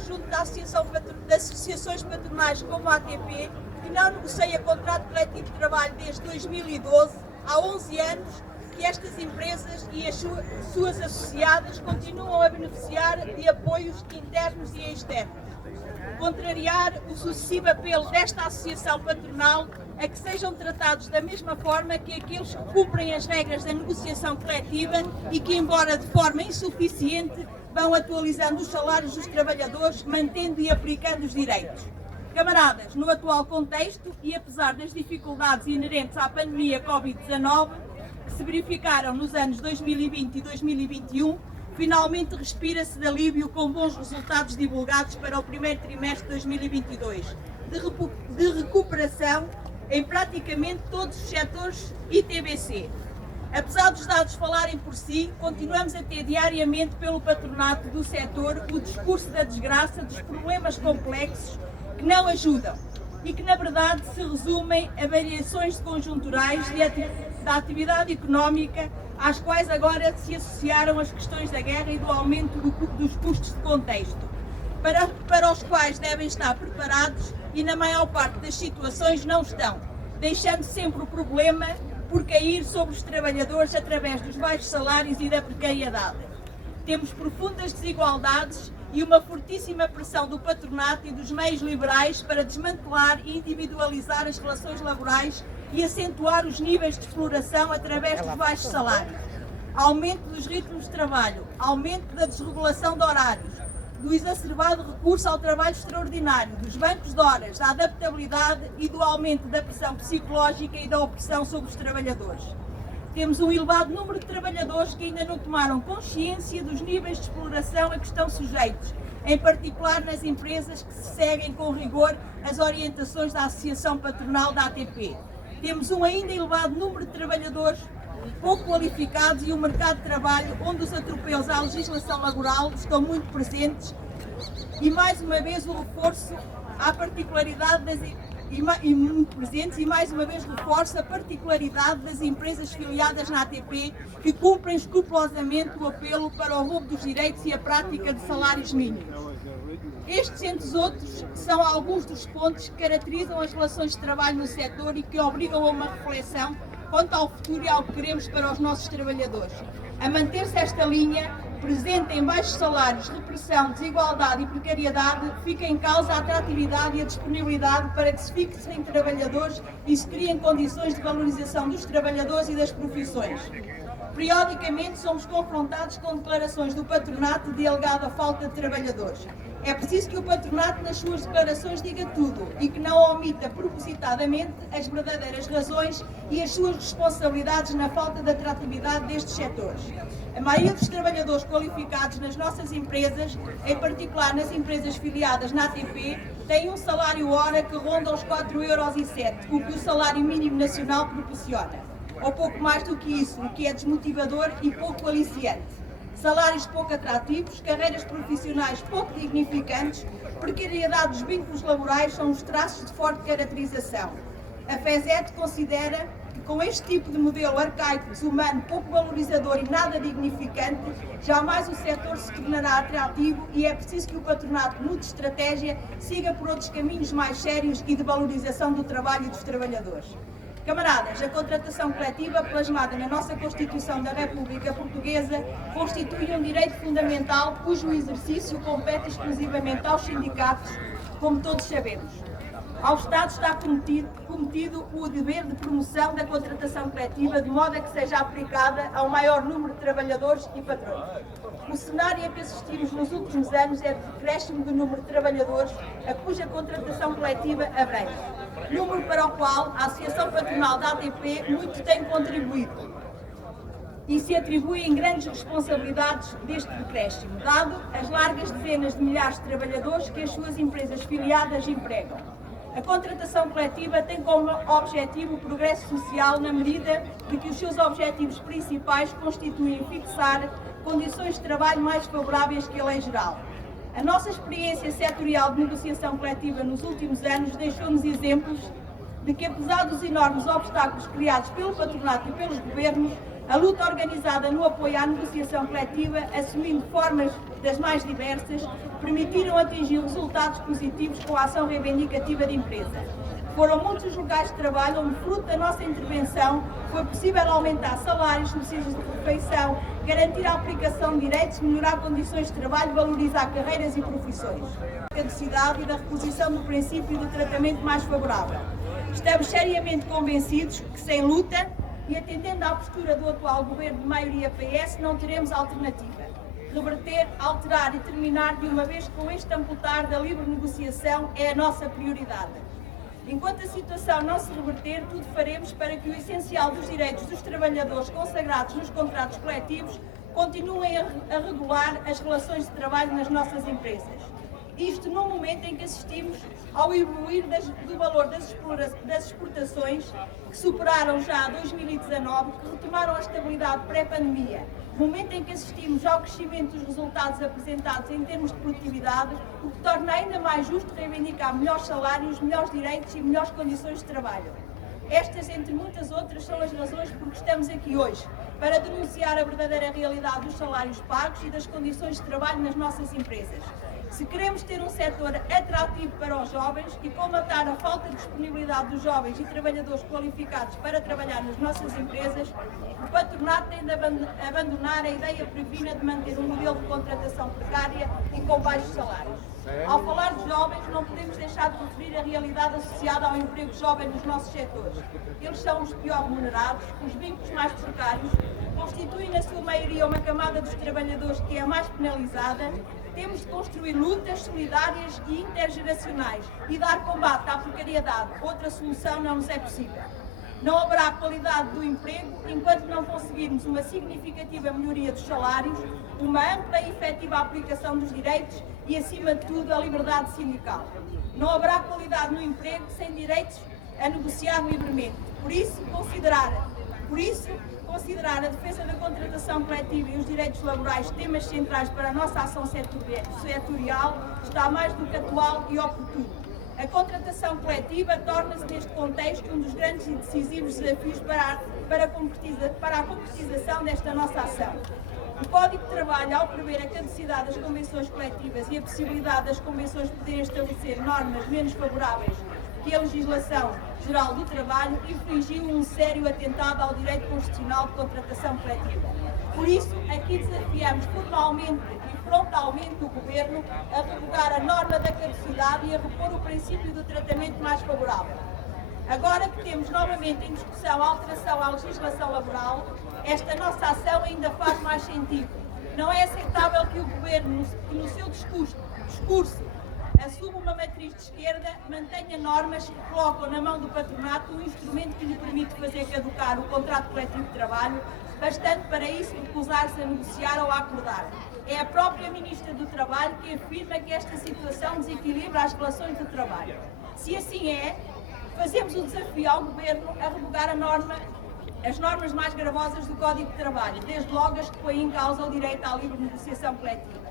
junto das associações patronais como a ATP, que não negocia contrato coletivo de trabalho desde 2012, há 11 anos, que estas empresas e as suas associadas continuam a beneficiar de apoios internos e externos. Contrariar o sucessivo apelo desta associação patronal a que sejam tratados da mesma forma que aqueles que cumprem as regras da negociação coletiva e que, embora de forma insuficiente, vão atualizando os salários dos trabalhadores, mantendo e aplicando os direitos. Camaradas, no atual contexto e apesar das dificuldades inerentes à pandemia Covid-19, que se verificaram nos anos 2020 e 2021, finalmente respira-se de alívio com bons resultados divulgados para o primeiro trimestre de 2022, de recuperação em praticamente todos os setores ITBC. Apesar dos dados falarem por si, continuamos a ter diariamente pelo patronato do setor o discurso da desgraça, dos problemas complexos que não ajudam e que, na verdade, se resumem a variações conjunturais da atividade económica, às quais agora se associaram as questões da guerra e do aumento dos custos de contexto, para os quais devem estar preparados e, na maior parte das situações, não estão, deixando sempre o problema por cair sobre os trabalhadores através dos baixos salários e da precariedade. Temos profundas desigualdades e uma fortíssima pressão do patronato e dos meios liberais para desmantelar e individualizar as relações laborais e acentuar os níveis de exploração através dos baixos salários. Aumento dos ritmos de trabalho, aumento da desregulação de horários, do exacerbado recurso ao trabalho extraordinário, dos bancos de horas, da adaptabilidade e do aumento da pressão psicológica e da opressão sobre os trabalhadores. Temos um elevado número de trabalhadores que ainda não tomaram consciência dos níveis de exploração a que estão sujeitos, em particular nas empresas que se seguem com rigor as orientações da Associação Patronal da ATP. Temos um ainda elevado número de trabalhadores pouco qualificados e um mercado de trabalho onde os atropelos à legislação laboral estão muito presentes e, mais uma vez, o reforço à particularidade reforça a particularidade das empresas filiadas na ATP que cumprem escrupulosamente o apelo para o roubo dos direitos e a prática de salários mínimos. Estes, entre outros, são alguns dos pontos que caracterizam as relações de trabalho no setor e que obrigam a uma reflexão quanto ao futuro e ao que queremos para os nossos trabalhadores. A manter-se esta linha, presente em baixos salários, repressão, desigualdade e precariedade, fica em causa a atratividade e a disponibilidade para que se fixem trabalhadores e se criem condições de valorização dos trabalhadores e das profissões. Periodicamente somos confrontados com declarações do patronato de alegada falta de trabalhadores. É preciso que o patronato nas suas declarações diga tudo e que não omita propositadamente as verdadeiras razões e as suas responsabilidades na falta de atratividade destes setores. A maioria dos trabalhadores qualificados nas nossas empresas, em particular nas empresas filiadas na ATP, tem um salário hora que ronda os 4,07 €, o que o salário mínimo nacional proporciona. Ou pouco mais do que isso, o que é desmotivador e pouco aliciante. Salários pouco atrativos, carreiras profissionais pouco dignificantes, precariedade dos vínculos laborais são os traços de forte caracterização. A FESET considera que com este tipo de modelo arcaico, desumano, pouco valorizador e nada dignificante, jamais o setor se tornará atrativo e é preciso que o patronato mude de estratégia, siga por outros caminhos mais sérios e de valorização do trabalho e dos trabalhadores. Camaradas, a contratação coletiva, plasmada na nossa Constituição da República Portuguesa, constitui um direito fundamental cujo exercício compete exclusivamente aos sindicatos, como todos sabemos. Ao Estado está cometido o dever de promoção da contratação coletiva, de modo a que seja aplicada ao maior número de trabalhadores e patrões. O cenário a que assistimos nos últimos anos é de decréscimo do número de trabalhadores a cuja contratação coletiva abrange, número para o qual a Associação Patronal da ATP muito tem contribuído e se atribuem grandes responsabilidades deste decréscimo, dado as largas dezenas de milhares de trabalhadores que as suas empresas filiadas empregam. A contratação coletiva tem como objetivo o progresso social na medida de que os seus objetivos principais constituem fixar condições de trabalho mais favoráveis que a lei geral. A nossa experiência setorial de negociação coletiva nos últimos anos deixou-nos exemplos de que, apesar dos enormes obstáculos criados pelo patronato e pelos governos, a luta organizada no apoio à negociação coletiva, assumindo formas das mais diversas, permitiram atingir resultados positivos com a ação reivindicativa da empresa. Foram muitos os locais de trabalho onde, fruto da nossa intervenção, foi possível aumentar salários, subsídios de refeição, garantir a aplicação de direitos, melhorar condições de trabalho, valorizar carreiras e profissões. Da caducidade e da reposição do princípio do tratamento mais favorável. Estamos seriamente convencidos que, sem luta e atendendo à postura do atual governo de maioria PS, não teremos alternativa. Reverter, alterar e terminar de uma vez com este amputar da livre negociação é a nossa prioridade. Enquanto a situação não se reverter, tudo faremos para que o essencial dos direitos dos trabalhadores consagrados nos contratos coletivos continuem a regular as relações de trabalho nas nossas empresas. Isto num momento em que assistimos ao evoluir do valor das exportações, que superaram já 2019, que retomaram a estabilidade pré-pandemia. Momento em que assistimos ao crescimento dos resultados apresentados em termos de produtividade, o que torna ainda mais justo reivindicar melhores salários, melhores direitos e melhores condições de trabalho. Estas, entre muitas outras, são as razões por que estamos aqui hoje, para denunciar a verdadeira realidade dos salários pagos e das condições de trabalho nas nossas empresas. Se queremos ter um setor atrativo para os jovens e combater a falta de disponibilidade dos jovens e trabalhadores qualificados para trabalhar nas nossas empresas, o patronato tem de abandonar a ideia previna de manter um modelo de contratação precária e com baixos salários. Ao falar de jovens, não podemos deixar de referir a realidade associada ao emprego jovem nos nossos setores. Eles são os pior remunerados, os vínculos mais precários, constituem na sua maioria uma camada dos trabalhadores que é a mais penalizada. Temos de construir lutas solidárias e intergeracionais e dar combate à precariedade. Outra solução não nos é possível. Não haverá qualidade do emprego enquanto não conseguirmos uma significativa melhoria dos salários, uma ampla e efetiva aplicação dos direitos e, acima de tudo, a liberdade sindical. Não haverá qualidade no emprego sem direitos a negociar livremente. Por isso, considerar a defesa da contratação coletiva e os direitos laborais temas centrais para a nossa ação setorial está mais do que atual e oportuno. A contratação coletiva torna-se, neste contexto, um dos grandes e decisivos desafios para a concretização desta nossa ação. O Código de Trabalho, ao prever a caducidade das convenções coletivas e a possibilidade das convenções poderem estabelecer normas menos favoráveis que a legislação geral do trabalho, infringiu um sério atentado ao direito constitucional de contratação coletiva. Por isso, aqui desafiamos formalmente e frontalmente o Governo a revogar a norma da caducidade e a repor o princípio do tratamento mais favorável. Agora que temos novamente em discussão a alteração à legislação laboral, esta nossa ação ainda faz mais sentido. Não é aceitável que o Governo, no seu discurso, assuma uma matriz de esquerda, mantenha normas que colocam na mão do patronato um instrumento que lhe permite fazer caducar o contrato coletivo de trabalho, bastante para isso recusar-se a negociar ou a acordar. É a própria Ministra do Trabalho que afirma que esta situação desequilibra as relações de trabalho. Se assim é, fazemos o desafio ao Governo a revogar as normas mais gravosas do Código de Trabalho, desde logo as que põem em causa o direito à livre negociação coletiva.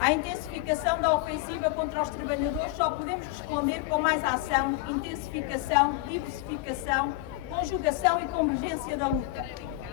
À intensificação da ofensiva contra os trabalhadores só podemos responder com mais ação, intensificação, diversificação, conjugação e convergência da luta.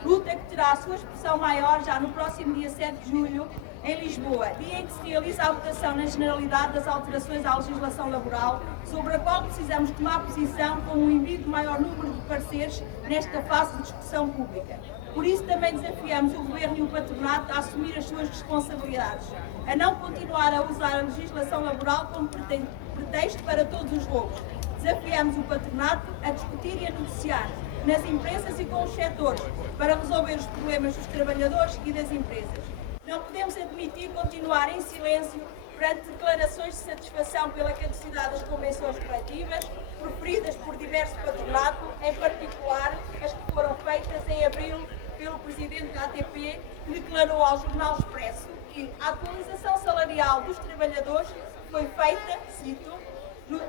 Luta que terá a sua expressão maior já no próximo dia 7 de julho, em Lisboa, dia em que se realiza a votação na generalidade das alterações à legislação laboral, sobre a qual precisamos tomar posição com o envio de maior número de pareceres nesta fase de discussão pública. Por isso também desafiamos o Governo e o Patronato a assumir as suas responsabilidades, a não continuar a usar a legislação laboral como pretexto para todos os roubos. Desafiamos o Patronato a discutir e a negociar nas empresas e com os setores para resolver os problemas dos trabalhadores e das empresas. Não podemos admitir continuar em silêncio perante declarações de satisfação pela caducidade das convenções coletivas, proferidas por diversos patronato, em particular as que foram feitas em abril pelo Presidente da ATP, que declarou ao Jornal Expresso que a atualização salarial dos trabalhadores foi feita, cito,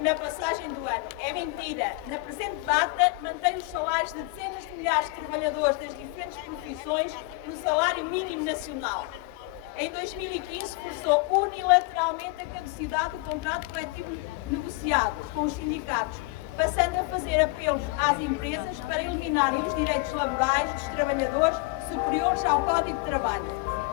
na passagem do ano. É mentira. Na presente data, mantém os salários de dezenas de milhares de trabalhadores das diferentes profissões no salário mínimo nacional. Em 2015, forçou unilateralmente a caducidade do contrato coletivo negociado com os sindicatos, passando a fazer apelos às empresas para eliminarem os direitos laborais dos trabalhadores superiores ao Código de Trabalho.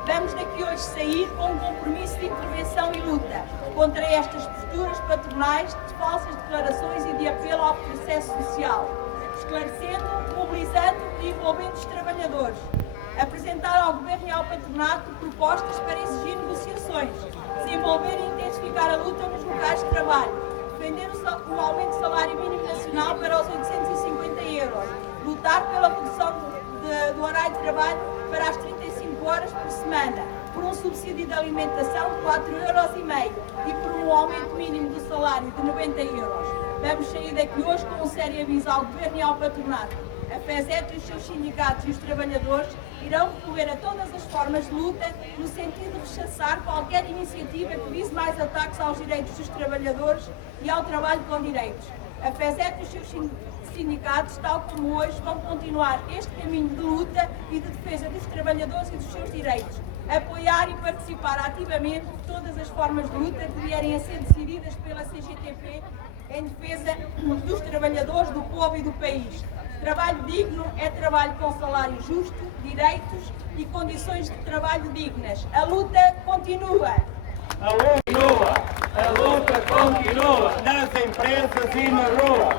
Vamos daqui hoje sair com um compromisso de intervenção e luta contra estas posturas patronais de falsas declarações e de apelo ao processo social, esclarecendo, mobilizando e envolvendo os trabalhadores. Apresentar ao Governo e ao Patronato propostas para exigir negociações, desenvolver e intensificar a luta nos locais de trabalho, defender o aumento do salário mínimo nacional para os 850 euros, lutar pela redução do horário de trabalho para as 35 horas por semana, por um subsídio de alimentação de 4,5 euros e por um aumento mínimo do salário de 90 euros. Vamos sair daqui hoje com um sério aviso ao Governo e ao Patronato. A FESET e os seus sindicatos e os trabalhadores irão recorrer a todas as formas de luta no sentido de rechaçar qualquer iniciativa que vise mais ataques aos direitos dos trabalhadores e ao trabalho com direitos. A FESET e os seus sindicatos, tal como hoje, vão continuar este caminho de luta e de defesa dos trabalhadores e dos seus direitos. Apoiar e participar ativamente de todas as formas de luta que vierem a ser decididas pela CGTP em defesa dos trabalhadores, do povo e do país. Trabalho digno é trabalho com salário justo, direitos e condições de trabalho dignas. A luta continua. A luta continua nas empresas e na rua.